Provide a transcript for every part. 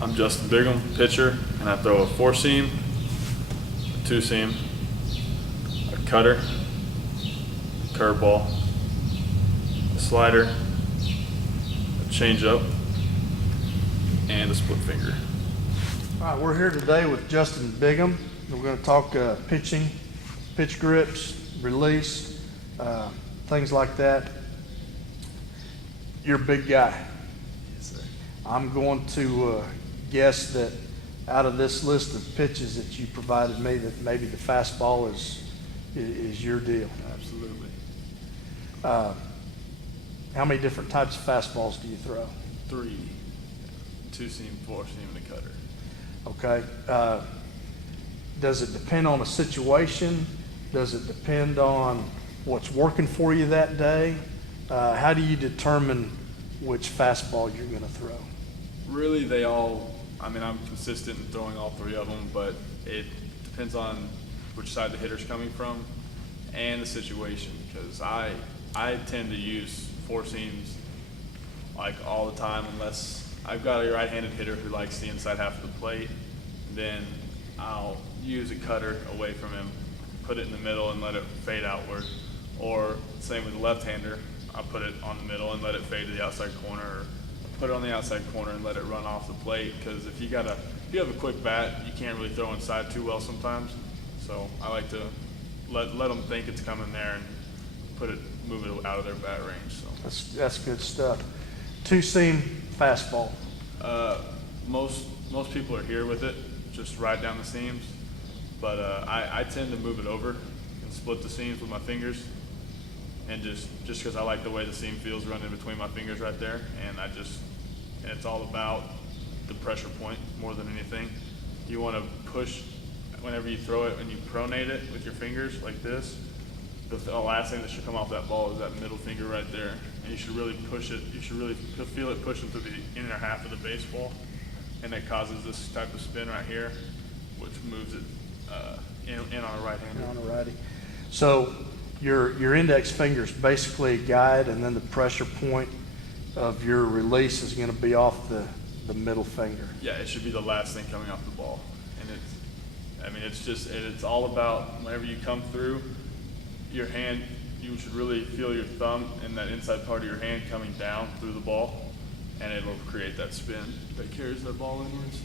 I'm Justin Bigham, pitcher, and I throw a 4-seam, a 2-seam, a cutter, a curveball, a slider, a changeup, and a split finger. All right, we're here today with Justin Bigham. We're going to talk pitching, pitch grips, release, things like that. You're a big guy. Yes, sir. I'm going to guess that out of this list of pitches that you provided me, that maybe the fastball is your deal. Absolutely. How many different types of fastballs do you throw? 3, 2-seam, 4-seam, and a cutter. Okay. Does it depend on a situation? Does it depend on what's working for you that day? How do you determine which fastball you're going to throw? Really, I'm consistent in throwing all 3 of them, but it depends on which side the hitter's coming from and the situation, because I tend to use 4-seams like all the time, unless I've got a right-handed hitter who likes the inside half of the plate. Then I'll use a cutter away from him, put it in the middle and let it fade outward. Or same with the left-hander, I'll put it on the middle and let it fade to the outside corner, or put it on the outside corner and let it run off the plate. Because if you have a quick bat, you can't really throw inside too well sometimes. So I like to let them think it's coming there and move it out of their bat range. So That's good stuff. 2-seam fastball. Most people are here with it, just ride down the seams. But I tend to move it over and split the seams with my fingers. And just because I like the way the seam feels running between my fingers right there, and it's all about the pressure point more than anything. You want to push whenever you throw it, and you pronate it with your fingers like this. The last thing that should come off that ball is that middle finger right there, and you should really push it. You should really feel it pushing through the inner half of the baseball, and that causes this type of spin right here, which moves it in on a right-hander. On a righty. So your index finger is basically a guide, and then the pressure point of your release is going to be off the middle finger. Yeah, it should be the last thing coming off the ball. And it's all about whenever you come through your hand, you should really feel your thumb and that inside part of your hand coming down through the ball, and it'll create that spin that carries that ball inwards.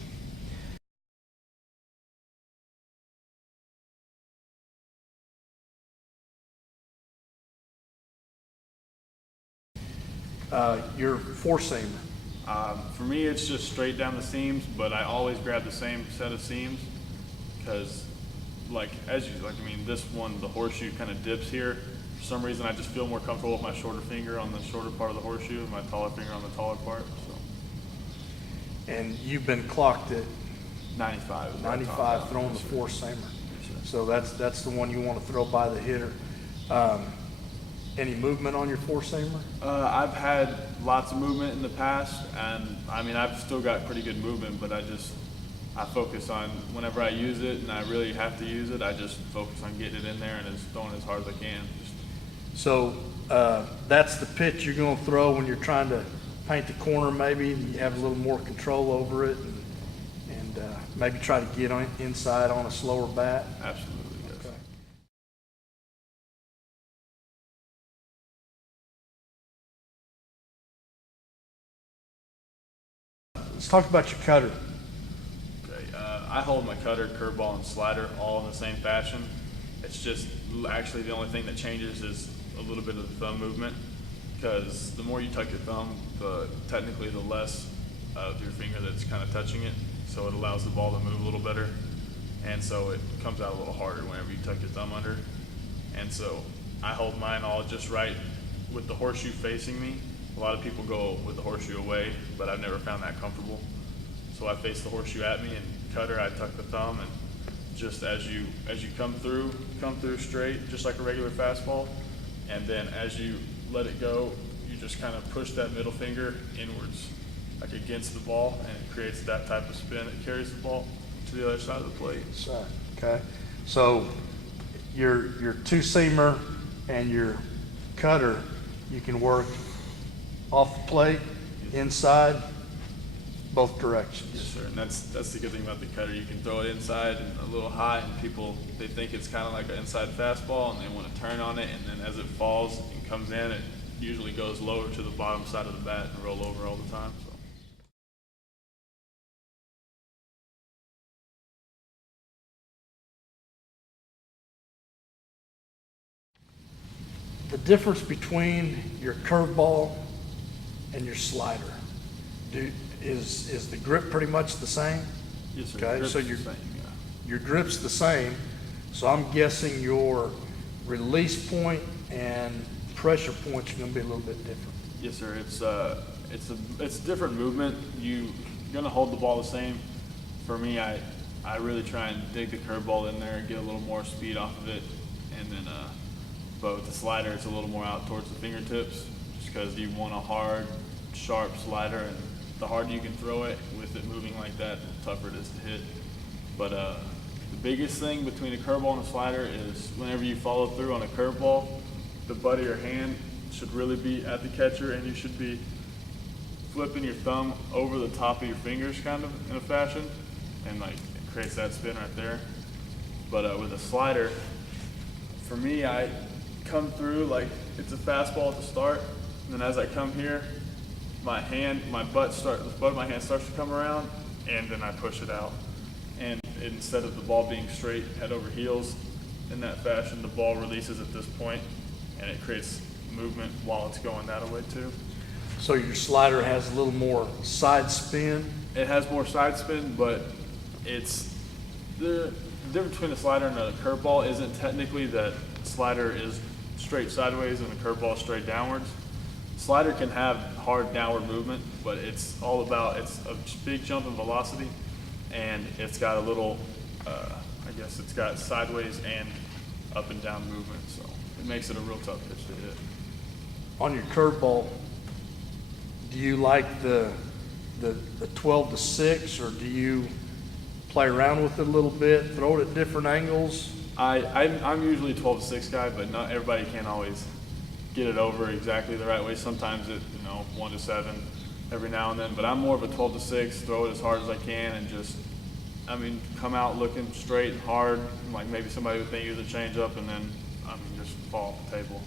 Your 4-seamer. For me, it's just straight down the seams, but I always grab the same set of seams because, this one, the horseshoe kind of dips here. For some reason, I just feel more comfortable with my shorter finger on the shorter part of the horseshoe and my taller finger on the taller part. So. And you've been clocked at 95. 95 throwing the 4-seamer. So that's the one you want to throw by the hitter. Any movement on your 4-seamer? I've had lots of movement in the past, and I've still got pretty good movement, but I focus on whenever I use it and I really have to use it, I just focus on getting it in there and throwing as hard as I can. So that's the pitch you're going to throw when you're trying to paint the corner, maybe. You have a little more control over it, and maybe try to get inside on a slower bat. Absolutely, yes. Okay. Let's talk about your cutter. Okay, I hold my cutter, curveball, and slider all in the same fashion. It's just actually the only thing that changes is a little bit of the thumb movement, because the more you tuck your thumb, technically the less of your finger that's kind of touching it, so it allows the ball to move a little better, and so it comes out a little harder whenever you tuck your thumb under. And so I hold mine all just right with the horseshoe facing me. A lot of people go with the horseshoe away, but I've never found that comfortable. So I face the horseshoe at me, and cutter, I tuck the thumb, and just as you come through straight, just like a regular fastball. And then as you let it go, you just kind of push that middle finger inwards, like against the ball, and it creates that type of spin. It carries the ball to the other side of the plate. Okay. So your 2-seamer and your cutter, you can work off the plate, inside, both directions. Yes, sir. And that's the good thing about the cutter. You can throw it inside and a little high, and people, they think it's kind of like an inside fastball, and they want to turn on it, and then as it falls and comes in, it usually goes lower to the bottom side of the bat and roll over all the time. So. The difference between your curveball and your slider, is the grip pretty much the same? Yes, sir. Okay, so your grip's the same, so I'm guessing your release point and pressure points are gonna be a little bit different. Yes, sir. It's different movement. You're gonna hold the ball the same. For me, I really try and dig the curveball in there, get a little more speed off of it, and then but with the slider, it's a little more out towards the fingertips, just because you want a hard, sharp slider, and the harder you can throw it with it moving like that, the tougher it is to hit. But the biggest thing between a curveball and a slider is whenever you follow through on a curveball, the butt of your hand should really be at the catcher, and you should be flipping your thumb over the top of your fingers kind of in a fashion, and like it creates that spin right there. But with a slider, for me, I come through like it's a fastball at the start, and then as I come here, the butt of my hand starts to come around, and then I push it out. And instead of the ball being straight head over heels in that fashion, the ball releases at this point, and it creates movement while it's going that way too. So your slider has a little more side spin? It has more side spin, but it's the difference between a slider and a curveball isn't technically that slider is straight sideways and a curveball straight downwards. Slider can have hard downward movement, but it's all about, it's a big jump in velocity, and it's got a little, I guess it's got sideways and up and down movement, so it makes it a real tough pitch to hit. On your curveball, do you like the 12-6, or do you play around with it a little bit, throw it at different angles? I'm usually a 12-6 guy, but not everybody can always get it over exactly the right way. Sometimes it, 1-7 every now and then, but I'm more of a 12-6, throw it as hard as I can, and just, come out looking straight and hard, like maybe somebody would think it was a changeup, and then, just fall off the table.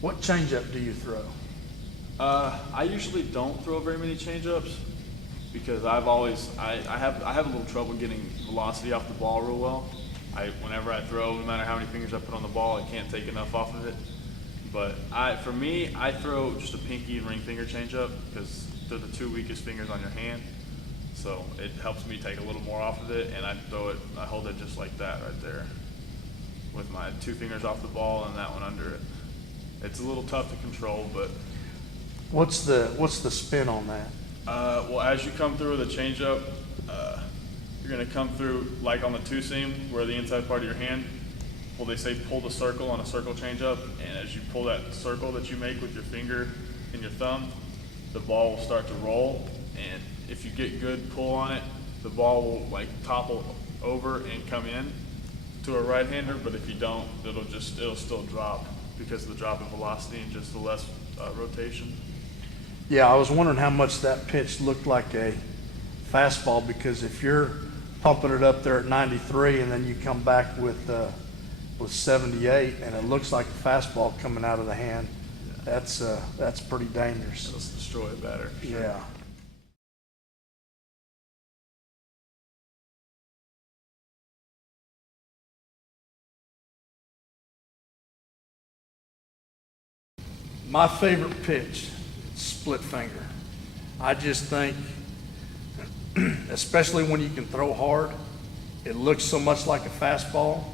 What changeup do you throw? I usually don't throw very many changeups because I have a little trouble getting velocity off the ball real well. Whenever I throw, no matter how many fingers I put on the ball, I can't take enough off of it. But for me, I throw just a pinky and ring finger changeup because they're the two weakest fingers on your hand. So it helps me take a little more off of it, and I hold it just like that right there with my two fingers off the ball and that one under it. It's a little tough to control, but what's the spin on that? Well, as you come through with a changeup, you're going to come through like on the two seam where the inside part of your hand. Well, they say pull the circle on a circle changeup, and as you pull that circle that you make with your finger and your thumb, the ball will start to roll. And if you get good pull on it, the ball will like topple over and come in to a right-hander. But if you don't, it'll still drop because of the drop in velocity and just the less rotation. Yeah, I was wondering how much that pitch looked like a fastball, because if you're pumping it up there at 93 and then you come back with 78 and it looks like a fastball coming out of the hand, that's pretty dangerous. It'll destroy a batter. Sure. Yeah. My favorite pitch, split finger. I just think, especially when you can throw hard, it looks so much like a fastball.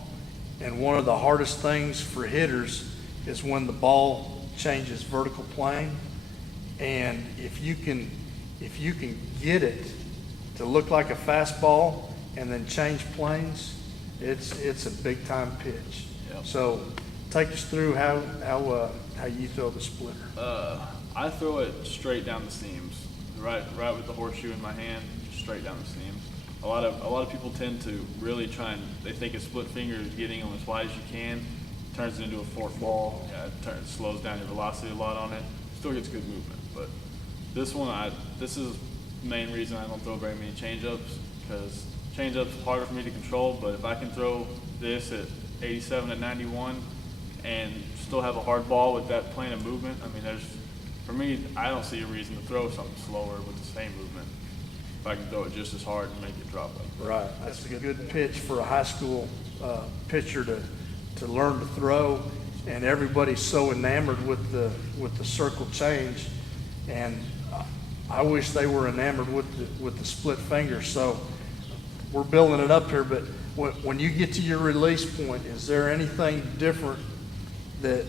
And one of the hardest things for hitters is when the ball changes vertical plane. And if you can get it to look like a fastball and then change planes, it's a big time pitch. Yep. So take us through how you throw the splitter. I throw it straight down the seams, right with the horseshoe in my hand, just straight down the seams. a lot of people tend to really try and they think a split finger is getting them as wide as you can, turns it into a fork ball. Yeah, it slows down your velocity a lot on it. Still gets good movement, but this one, this is the main reason I don't throw very many change-ups, because change-ups are harder for me to control. But if I can throw this at 87 at 91 and still have a hard ball with that plane of movement, I mean, for me, I don't see a reason to throw something slower with the same movement if I can throw it just as hard and make it drop like that. Right. That's a good pitch for a high school pitcher to learn to throw, and everybody's so enamored with the circle change, and I wish they were enamored with the split finger. So we're building it up here, but when you get to your release point, is there anything different that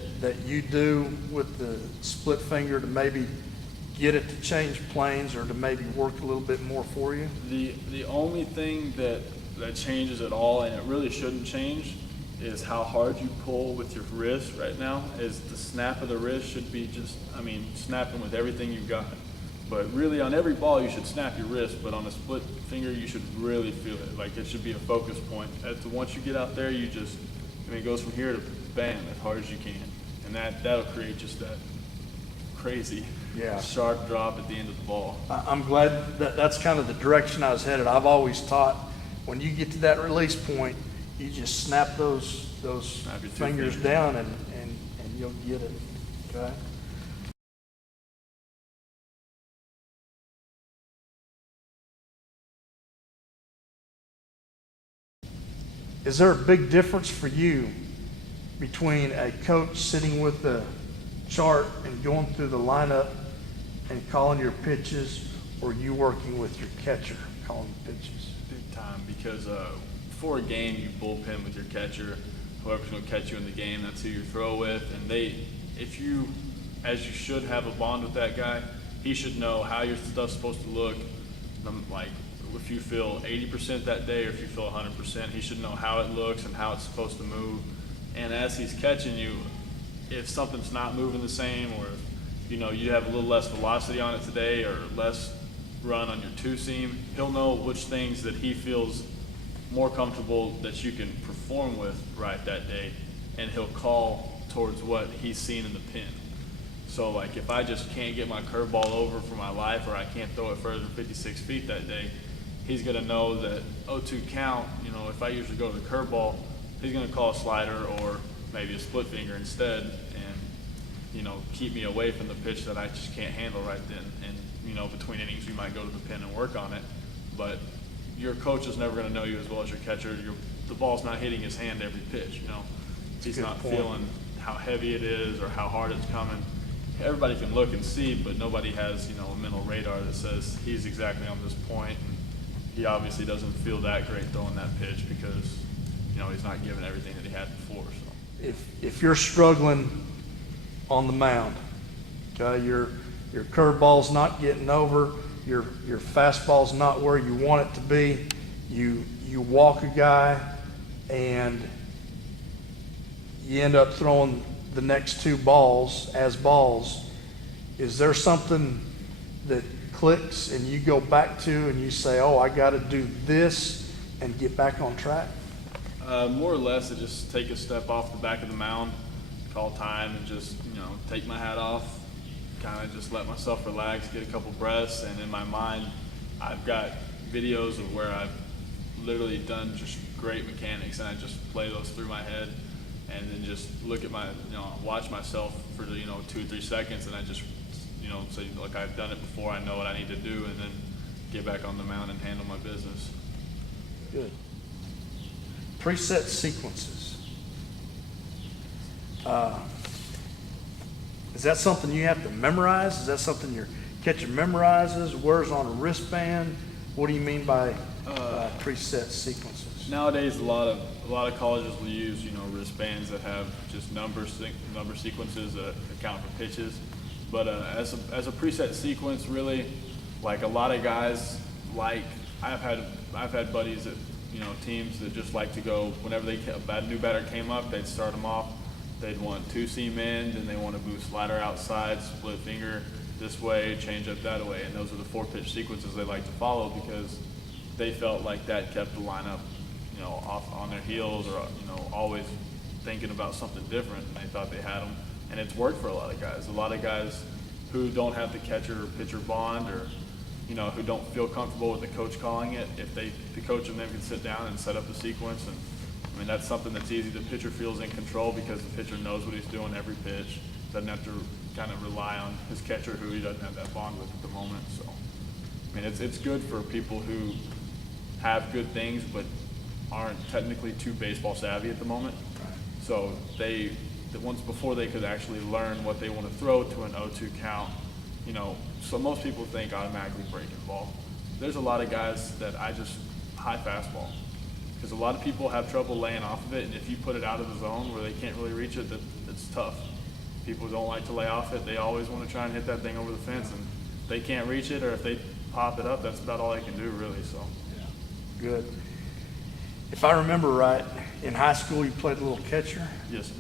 you do with the split finger to maybe get it to change planes or to maybe work a little bit more for you? The only thing that changes at all, and it really shouldn't change, is how hard you pull with your wrist right now. Is the snap of the wrist should be just, I mean, snapping with everything you've got. But really on every ball you should snap your wrist, but on a split finger you should really feel it. Like it should be a focus point. Once you get out there, you just, I mean, it goes from here to bam as hard as you can. And that'll create just that crazy sharp drop at the end of the ball. I'm glad that's kind of the direction I was headed. I've always taught when you get to that release point, you just snap those fingers down and you'll get it. Okay. Is there a big difference for you between a coach sitting with the chart and going through the lineup and calling your pitches, or you working with your catcher calling the pitches? Big time, because before a game you bullpen with your catcher. Whoever's going to catch you in the game, that's who you throw with. And if you, as you should have a bond with that guy, he should know how your stuff's supposed to look. Like if you feel 80% that day or if you feel 100%, he should know how it looks and how it's supposed to move. And as he's catching you, if something's not moving the same, or if, you have a little less velocity on it today or less run on your two seam, he'll know which things that he feels more comfortable that you can perform with right that day, and he'll call towards what he's seen in the pin. So like if I just can't get my curveball over for my life, or I can't throw it further than 56 feet that day, he's gonna know that 0-2 count, if I usually go to the curveball, he's gonna call a slider or maybe a split finger instead, and keep me away from the pitch that I just can't handle right then. And between innings you might go to the pin and work on it, but your coach is never going to know you as well as your catcher. The ball's not hitting his hand every pitch. He's not feeling how heavy it is or how hard it's coming. Everybody can look and see, but nobody has a mental radar that says he's exactly on this point. And he obviously doesn't feel that great throwing that pitch because he's not giving everything that he had before. So if you're struggling on the mound, okay, your curveball's not getting over, your fastball's not where you want it to be, you walk a guy and you end up throwing the next two balls as balls, is there something that clicks and you go back to and you say, oh, I got to do this and get back on track? More or less, I just take a step off the back of the mound, call time, and just take my hat off, kind of just let myself relax, get a couple breaths, and in my mind, I've got videos of where I've literally done just great mechanics, and I just play those through my head, and then just look at watch myself for 2 or 3 seconds, and I just, say, look, I've done it before, I know what I need to do, and then get back on the mound and handle my business. Good. Preset sequences. Is that something you have to memorize? Is that something your catcher memorizes? Wears on a wristband? What do you mean by preset sequences? Nowadays, a lot of colleges will use wristbands that have just number sequences that account for pitches. But as a preset sequence, really, like a lot of guys, like I've had buddies that teams that just like to go whenever a new batter came up, they'd start them off. They'd want 2-seam end, and they want to move slider outside, split finger this way, change up that way, and those are the 4-pitch sequences they like to follow because they felt like that kept the lineup, you know, off on their heels, or, you know, always thinking about something different, and they thought they had them. And it's worked for a lot of guys. A lot of guys who don't have the catcher or pitcher bond, or, you know, who don't feel comfortable with the coach calling it, if the coach and them can sit down and set up the sequence. And I mean, that's something that's easy. The pitcher feels in control because the pitcher knows what he's doing every pitch. Doesn't have to kind of rely on his catcher, who he doesn't have that bond with at the moment. So, I mean, it's good for people who have good things but aren't technically too baseball savvy at the moment. So once before they could actually learn what they want to throw to an 0-2 count, you know, so most people think automatically breaking ball. There's a lot of guys that I just high fastball, because a lot of people have trouble laying off of it, and if you put it out of the zone where they can't really reach it, it's tough. People don't like to lay off it. They always want to try and hit that thing over the fence, and if they can't reach it, or if they pop it up, that's about all they can do, really. So. Good. If I remember right, in high school you played a little catcher. Yes, sir.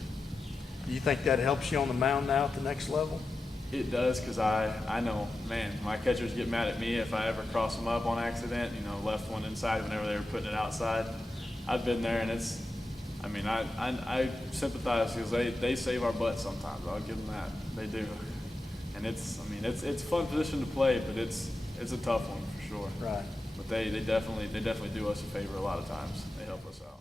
Do you think that helps you on the mound now at the next level? It does, because I know, man, my catchers get mad at me if I ever cross them up on accident, you know, left one inside whenever they were putting it outside. I've been there, and it's, I mean, I sympathize, because they save our butts sometimes. I'll give them that. They do. And it's, I mean, it's a fun position to play, but it's a tough one for sure. Right. But they definitely do us a favor a lot of times. They help us out.